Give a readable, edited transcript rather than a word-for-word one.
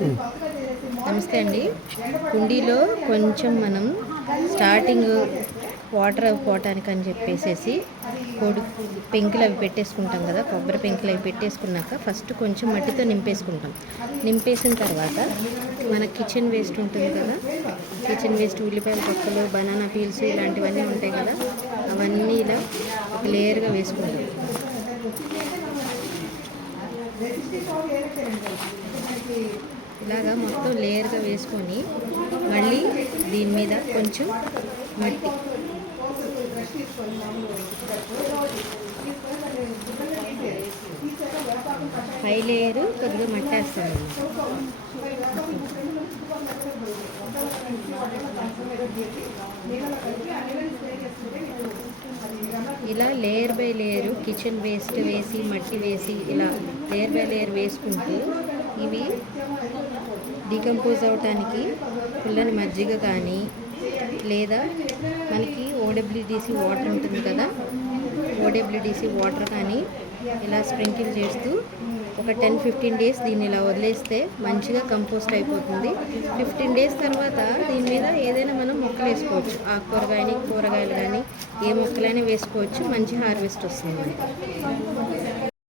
నమస్తే అండి. కుండీలో కొంచెం మనం స్టార్టింగ్ వాటర్ పోవటానికి అని చెప్పేసి పెంకులు అవి పెట్టేసుకుంటాం కదా, కొబ్బరి పెంకులు అవి పెట్టేసుకున్నాక ఫస్ట్ కొంచెం మట్టితో నింపేసుకుంటాం. నింపేసిన తర్వాత మన కిచెన్ వేస్ట్ ఉంటుంది కదా, కిచెన్ వేస్ట్ ఉల్లిపాయల పక్కలు, బనానా పీల్స్ ఇలాంటివన్నీ ఉంటాయి కదా, అవన్నీ ఇలా ఒక లేయర్గా వేసుకుంటాం. ఇలాగా మొత్తం లేయర్గా వేసుకొని మళ్ళీ దీని మీద కొంచెం మట్టి, పై లేయరు కొద్దిగా మట్టి వేస్తాము. ఇలా layer by layer kitchen waste వేసి మట్టి వేసి ఇలా లేయర్ బై లేయర్ వేసుకుంటూ ఇవి డీకంపోజ్ అవటానికి పుల్లని మజ్జిగ కానీ, లేదా మనకి ఓడబ్ల్యూడిసి వాటర్ ఉంటుంది కదా, ఓడబ్ల్యూడిసి వాటర్ కానీ ఇలా స్ప్రింకిల్ చేస్తూ ఒక 10-15 డేస్ దీన్ని ఇలా వదిలేస్తే మంచిగా కంపోస్ట్ అయిపోతుంది. 15 డేస్ తర్వాత దీని మీద ఏదైనా మనం మొక్కలు వేసుకోవచ్చు. ఆకుకూర కానీ, కూరగాయలు కానీ, ఏ మొక్కలైనా వేసుకోవచ్చు. మంచి హార్వెస్ట్ వస్తుంది.